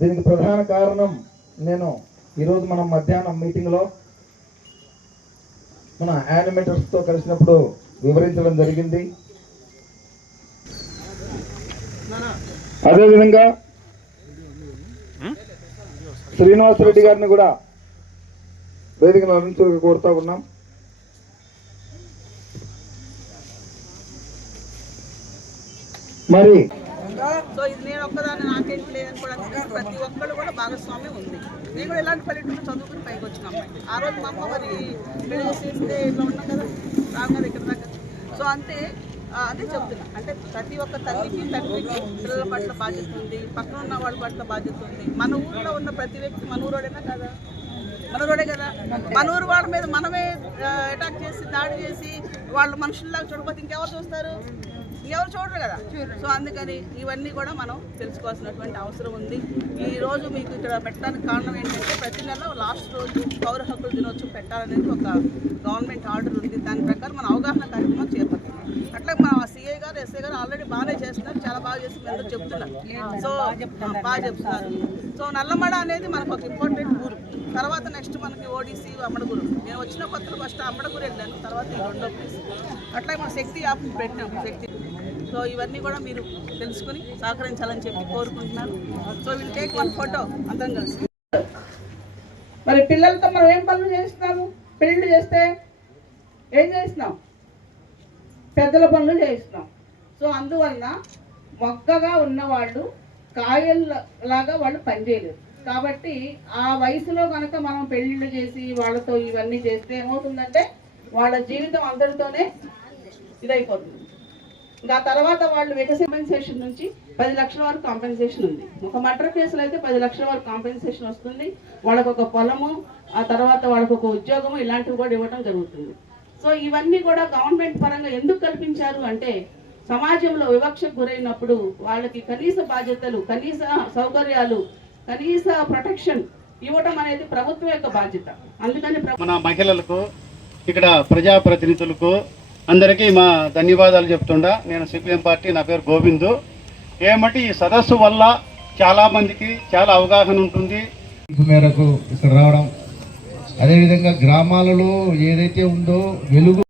దీనికి ప్రధాన కారణం నేను ఈరోజు మనం మధ్యాహ్నం మీటింగ్లో మన యానిమేటర్స్తో కలిసినప్పుడు వివరించడం జరిగింది. అదేవిధంగా శ్రీనివాసరెడ్డి గారిని కూడా వేదికను అందించడానికి కోరుతా ఉన్నాం. మరి సో ఇది నేను ఒక్కదాన్ని నాకేంటి లేదనుకోవడానికి కూడా ప్రతి ఒక్కరు కూడా భాగస్వామ్యం ఉంది. నేను కూడా ఇలాంటి పల్లెటూరు చదువుకుని పైకి వచ్చిన అమ్మాయి. ఆ రోజు మా అమ్మ మరి పెళ్ళి చేస్తే ఇట్లా ఉన్నాం కదా రాము కదా ఇక్కడ దాకా. సో అంతే అదే చెప్తున్నా. అంటే ప్రతి ఒక్క తల్లికి తండ్రికి పిల్లల పట్ల బాధ్యత ఉంది పక్కన ఉన్న వాళ్ళ పట్ల బాధ్యత ఉంది. మన ఊరిలో ఉన్న ప్రతి వ్యక్తి మన ఊరోడేనా కదా? మన ఊరోడే కదా. మన ఊరు వాళ్ళ మీద మనమే అటాక్ చేసి దాడి చేసి వాళ్ళు మనుషుల్లాగా చూడకపోతే ఇంకెవరు చూస్తారు? ఎవరు చూడరు కదా? సో అందుకని ఇవన్నీ కూడా మనం తెలుసుకోవాల్సినటువంటి అవసరం ఉంది. ఈ రోజు మీకు ఇక్కడ పెట్టడానికి కారణం ఏంటంటే ప్రతి నెల లాస్ట్ రోజు పౌర హక్కుల దినోత్సవం పెట్టాలనేది ఒక గవర్నమెంట్ ఆర్డర్ ఉంది. దాని ప్రకారం మన అవగాహన కార్యక్రమం చేపట్టాం అట్లా మా సిఐ గారు ఎస్ఐ గారు ఆల్రెడీ బాగానే చేస్తున్నారు. చాలా బాగా చేసి మీ చెప్తున్నారు. సో బాగా చెప్తున్నారు. సో నల్లమడ అనేది మనకు ఒక ఇంపార్టెంట్ ఊరు. తర్వాత నెక్స్ట్ మనకి ఓడిసి అమ్మడగురు. నేను వచ్చిన కొత్తలో ఫస్ట్ అమ్మడగురు వెళ్ళాను. తర్వాత ఈ రెండో ప్లేస్ అట్లా మన శక్తి యాప్ పెట్టాం. శక్తి సో ఇవన్నీ కూడా మీరు తెలుసుకుని సహకరించాలని చెప్పి కోరుకుంటున్నాను. So will take one photo అందరం కలిసి. మరి పిల్లలతో మనం ఏం పనులు చేస్తున్నాము పెళ్ళి చేస్తే ఏం చేస్తున్నాం పెద్దల పనులు చేస్తున్నాం సో అందువలన మొక్కగా ఉన్నవాళ్ళు కాయల్లాగా వాళ్ళు పనిచేయలేరు కాబట్టి ఆ వయసులో కనుక మనం పెళ్ళిళ్ళు చేసి వాళ్ళతో ఇవన్నీ చేస్తే ఏమవుతుందంటే వాళ్ళ జీవితం అందరితోనే ఇదైపోతుంది. ఇంకా తర్వాత వాళ్ళు వికసి నుంచి పది లక్షల వరకు కాంపెన్సేషన్ ఉంది. ఒక మర్డర్ కేసులో అయితే పది లక్షల వరకు కాంపెన్సేషన్ వస్తుంది. వాళ్ళకు ఒక పొలము ఆ తర్వాత వాళ్ళకు ఒక ఉద్యోగము ఇలాంటివి కూడా ఇవ్వడం జరుగుతుంది. సో ఇవన్నీ కూడా గవర్నమెంట్ పరంగా ఎందుకు కల్పించారు అంటే సమాజంలో వివక్షకు గురైనప్పుడు వాళ్ళకి కనీస బాధ్యతలు కనీస సౌకర్యాలు కనీస ప్రొటెక్షన్ ఇవ్వటం అనేది ప్రభుత్వం యొక్క బాధ్యత. అందుకని మన మహిళలకు ఇక్కడ ప్రజాప్రతినిధులకు అందరికీ మా ధన్యవాదాలు చెప్తుండా. నేను సిపిఎం పార్టీ నా పేరు గోవిందు. ఏమంటే ఈ సదస్సు వల్ల చాలామందికి చాలా అవగాహన ఉంటుంది. మేరకు ఇక్కడ రావడం. అదేవిధంగా గ్రామాలలో ఏదైతే ఉందో వెలుగు